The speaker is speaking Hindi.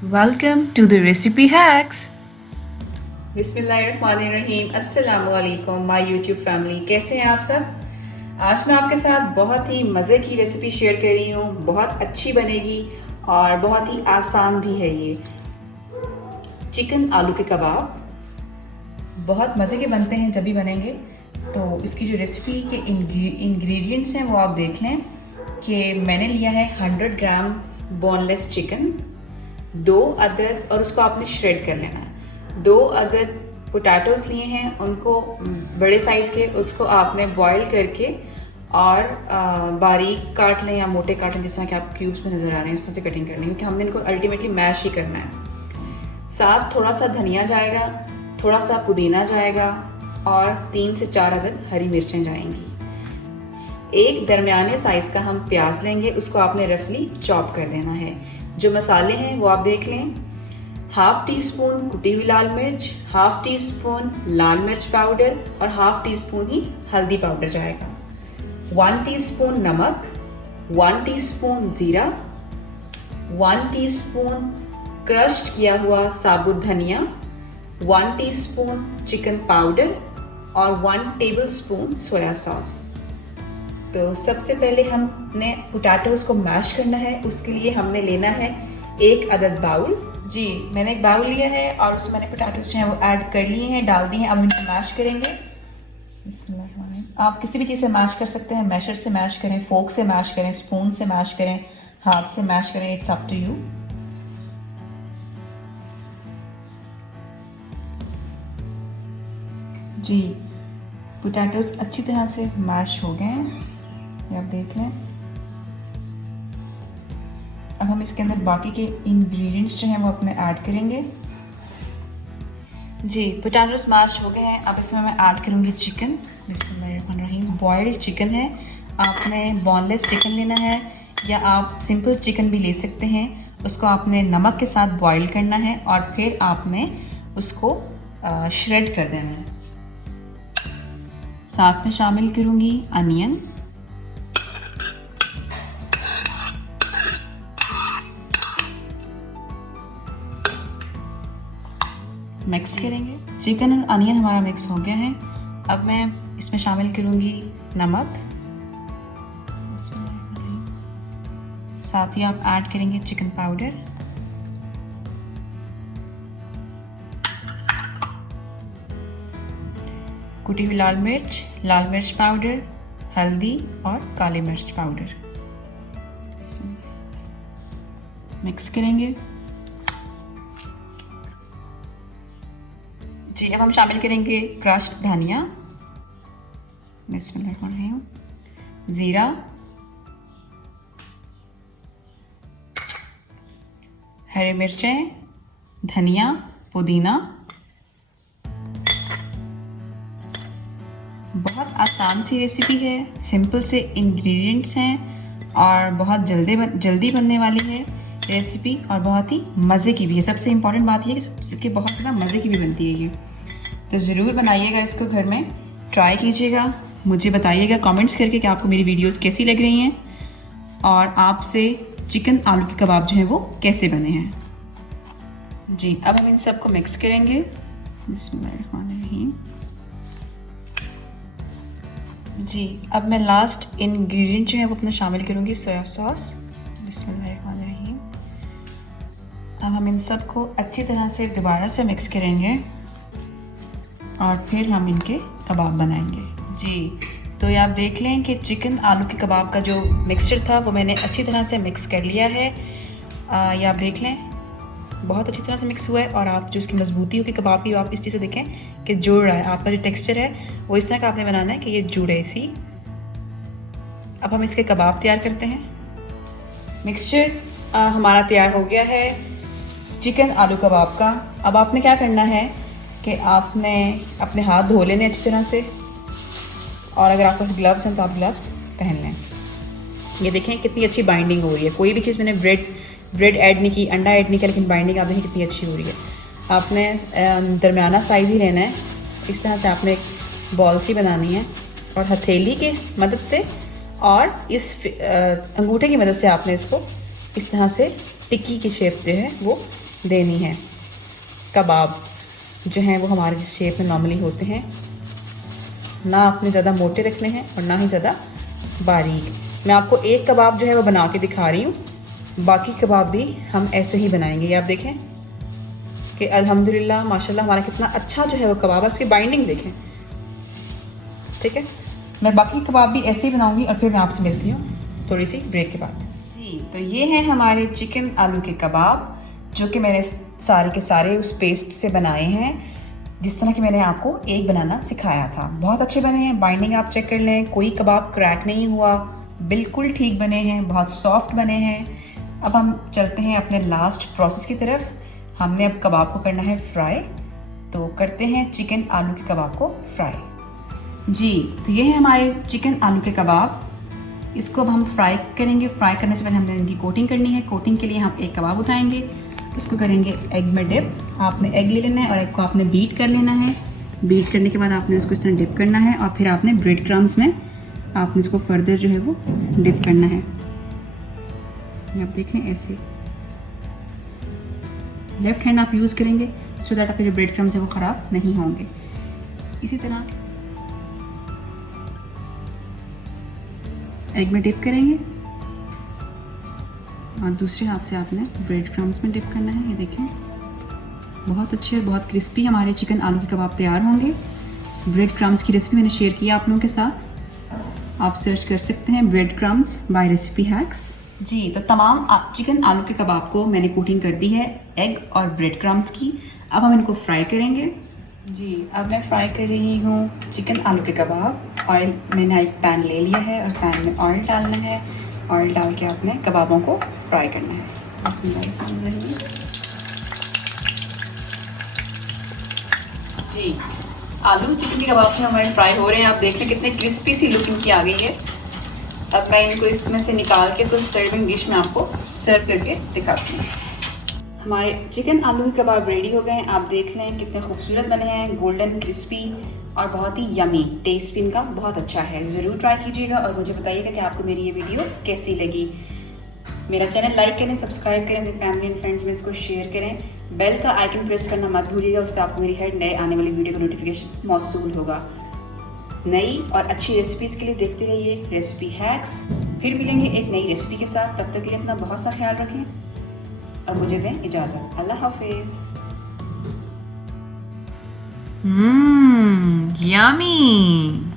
Welcome to the Recipe Hacks. बिस्मिल्लाहिर्रहमानिर्रहीम। अस्सलामु अलैकुम माय यूट्यूब फैमिली, कैसे हैं आप सब। आज मैं आपके साथ बहुत ही मज़े की रेसिपी शेयर कर रही हूँ। बहुत अच्छी बनेगी और बहुत ही आसान भी है। ये चिकन आलू के कबाब बहुत मज़े के बनते हैं जब भी बनेंगे। तो इसकी जो रेसिपी के इंग्रेडिएंट्स हैं वो आप देख लें कि मैंने लिया है 100 ग्राम्स बोनलेस चिकन, 2 अदद, और उसको आपने श्रेड कर लेना है। 2 अदद पोटैटोज लिए हैं, उनको बड़े साइज़ के, उसको आपने बॉईल करके और बारीक काट लें या मोटे काट लें, जिस तरह कि आप क्यूब्स में नज़र आ रहे हैं उस तरह से कटिंग करनी है, क्योंकि हमने इनको अल्टीमेटली मैश ही करना है। साथ थोड़ा सा धनिया जाएगा, थोड़ा सा पुदीना जाएगा और 3 से 4 अदद हरी मिर्चें जाएंगी। एक दरमियाने साइज़ का हम प्याज लेंगे, उसको आपने रफली चॉप कर देना है। जो मसाले हैं वो आप देख लें। 1/2 टीस्पून कुटी हुई लाल मिर्च, 1/2 टीस्पून लाल मिर्च पाउडर और 1/2 टीस्पून ही हल्दी पाउडर जाएगा। 1 टीस्पून नमक, 1 टीस्पून ज़ीरा, 1 टीस्पून क्रश्ड किया हुआ साबुत धनिया, 1 टीस्पून चिकन पाउडर और 1 टेबलस्पून सोया सॉस। तो सबसे पहले हमने पोटैटोज़ को मैश करना है। उसके लिए हमने लेना है 1 अदद बाउल। जी, मैंने एक बाउल लिया है और उसमें मैंने पोटैटोज़ जो हैं वो ऐड कर लिए हैं, डाल दिए हैं। अब इनको मैश करेंगे। आप किसी भी चीज़ से मैश कर सकते हैं, मैशर से मैश करें, फोक से मैश करें, स्पून से मैश करें, हाथ से मैश करें, इट्स अप टू यू। जी, पोटैटोज़ अच्छी तरह से मैश हो गए हैं, ये आप देख लें। अब हम इसके अंदर बाकी के इंग्रेडिएंट्स जो हैं वो अपने ऐड करेंगे। जी, पोटैटोज़ मैश हो गए हैं। अब इसमें मैं ऐड करूँगी चिकन। बिस्मिल्लाहिर्रहमानिर्रहीम। बॉइल्ड चिकन है, आपने बोनलेस चिकन लेना है या आप सिंपल चिकन भी ले सकते हैं। उसको आपने नमक के साथ बॉईल करना है और फिर आपने उसको श्रेड कर देना है। साथ में शामिल करूँगी अनियन, मिक्स करेंगे। चिकन और अनियन हमारा मिक्स हो गया है। अब मैं इसमें शामिल करूँगी नमक, साथ ही आप ऐड करेंगे चिकन पाउडर, कुटी हुई लाल मिर्च पाउडर, हल्दी और काली मिर्च पाउडर। मिक्स करेंगे। जी, अब हम शामिल करेंगे क्रश्ड धनिया, बिस्मिल्लाहिर्रहमानिर्रहीम, ज़ीरा, हरी मिर्चें, धनिया, पुदीना। बहुत आसान सी रेसिपी है, सिंपल से इंग्रेडिएंट्स हैं और बहुत जल्दी बनने वाली है रेसिपी और बहुत ही मज़े की भी है। सबसे इम्पॉर्टेंट बात यह है कि सबके बहुत ज़्यादा मज़े की भी बनती है ये। तो ज़रूर बनाइएगा इसको, घर में ट्राई कीजिएगा, मुझे बताइएगा कमेंट्स करके कि आपको मेरी वीडियोस कैसी लग रही हैं और आपसे चिकन आलू के कबाब जो हैं वो कैसे बने हैं। जी, अब हम इन सबको मिक्स करेंगे। बिस्मिल्लाहिर्रहमानिर्रहीम। जी, अब मैं लास्ट इंग्रेडिएंट जो है वो अपना शामिल करूँगी सोया सॉस। बिस्मिल्लाहिर्रहमानिर्रहीम। अब हम इन सब को अच्छी तरह से दोबारा से मिक्स करेंगे और फिर हम इनके कबाब बनाएंगे। जी, तो ये आप देख लें कि चिकन आलू के कबाब का जो मिक्सचर था वो मैंने अच्छी तरह से मिक्स कर लिया है। ये आप देख लें बहुत अच्छी तरह से मिक्स हुआ है और आप जो इसकी मजबूती होगी कबाब की, आप इस चीज़ से देखें कि जुड़ रहा है। आपका जो टेक्सचर है वो इस तरह का आपने बनाना है कि ये जुड़े इसी। अब हम इसके कबाब तैयार करते हैं। मिक्सचर हमारा तैयार हो गया है चिकन आलू कबाब का। अब आपने क्या करना है कि आपने अपने हाथ धो लेने अच्छी तरह से, और अगर आपके पास ग्लव्स हैं तो आप ग्लव्स पहन लें। ये देखें कितनी अच्छी बाइंडिंग हो रही है। कोई भी चीज़ मैंने ब्रेड ऐड नहीं की, अंडा ऐड नहीं किया, लेकिन बाइंडिंग आप देखें कितनी अच्छी हो रही है। आपने दरमियाना साइज़ ही लेना है। इस तरह से आपने बॉल सी बनानी है और हथेली की मदद से और इस अंगूठे की मदद से आपने इसको इस तरह से टिक्की की शेप जो है वो देनी है। कबाब जो हैं वो हमारे शेप में नॉर्मली होते हैं, ना आपने ज़्यादा मोटे रखने हैं और ना ही ज़्यादा बारीक। मैं आपको एक कबाब जो है वो बना के दिखा रही हूँ, बाकी कबाब भी हम ऐसे ही बनाएंगे। ये आप देखें कि अल्हम्दुलिल्लाह माशाल्लाह हमारा कितना अच्छा जो है वो कबाब है, उसकी बाइंडिंग देखें। ठीक है, मैं बाकी कबाब भी ऐसे ही बनाऊंगी और फिर मैं आपसे मिलती हूँ थोड़ी सी ब्रेक के बाद। जी, तो ये हैं हमारे चिकन आलू के कबाब जो कि मैंने सारे के सारे उस पेस्ट से बनाए हैं, जिस तरह कि मैंने आपको एक बनाना सिखाया था। बहुत अच्छे बने हैं, बाइंडिंग आप चेक कर लें, कोई कबाब क्रैक नहीं हुआ, बिल्कुल ठीक बने हैं, बहुत सॉफ्ट बने हैं। अब हम चलते हैं अपने लास्ट प्रोसेस की तरफ। हमने अब कबाब को करना है फ्राई, तो करते हैं चिकन आलू के कबाब को फ्राई। जी, तो ये है हमारे चिकन आलू के कबाब। इसको अब हम फ्राई करेंगे। फ्राई करने से पहले हमने इनकी कोटिंग करनी है। कोटिंग के लिए हम एक कबाब उठाएंगे, इसको करेंगे एग में डिप। आपने एग ले लेना है और एग को आपने बीट कर लेना है। बीट करने के बाद आपने उसको इस तरह डिप करना है और फिर आपने ब्रेड क्रम्स में आपने इसको फर्दर जो है वो डिप करना है। आप देख लें ऐसे लेफ्ट हैंड आप यूज़ करेंगे सो दैट आपके जो ब्रेड क्रम्स है वो ख़राब नहीं होंगे। इसी तरह एग में डिप करेंगे और दूसरे हाथ से आपने ब्रेड क्रम्स में डिप करना है। ये देखें, बहुत अच्छे और बहुत क्रिस्पी हमारे चिकन आलू के कबाब तैयार होंगे। ब्रेड क्रम्स की रेसिपी मैंने शेयर की आप लोगों के साथ, आप सर्च कर सकते हैं bread crumbs by recipe hacks. जी, तो तमाम चिकन आलू के कबाब को मैंने कोटिंग कर दी है एग और ब्रेड क्रम्स की। अब हम इनको फ्राई करेंगे। जी, अब मैं फ्राई कर रही हूँ चिकन आलू के कबाब। ऑयल मैंने एक पैन ले लिया है और पैन में ऑयल डालना है। ऑयल डाल के आपने कबाबों को फ्राई करना है। बिस्मिल्लाह। जी, आलू चिकन के कबाब हमारे फ्राई हो रहे हैं। आप देख रहे हैं कितने क्रिस्पी सी लुक इनकी आ गई है। अब मैं इनको इसमें से निकाल के कुछ सर्विंग डिश में आपको सर्व करके दिखाती हूँ। हमारे चिकन आलू के कबाब रेडी हो गए हैं। आप देख लें कितने खूबसूरत बने हैं, गोल्डन क्रिस्पी और बहुत ही यमी। टेस्ट भी इनका बहुत अच्छा है। ज़रूर ट्राई कीजिएगा और मुझे बताइएगा कि आपको मेरी ये वीडियो कैसी लगी। मेरा चैनल लाइक करें, सब्सक्राइब करें, अपनी फैमिली एंड फ्रेंड्स में इसको शेयर करें। बेल का आइकन प्रेस करना मत भूलिएगा, उससे आपको मेरी हर नए आने वाली वीडियो का नोटिफिकेशन मौसूल होगा। नई और अच्छी रेसिपीज़ के लिए देखते रहिए रेसिपी हैक्स। फिर मिलेंगे एक नई रेसिपी के साथ। तब तक के लिए अपना बहुत सा ख्याल रखें और मुझे दें इजाज़त। अल्लाह हाफिज़। Yummy!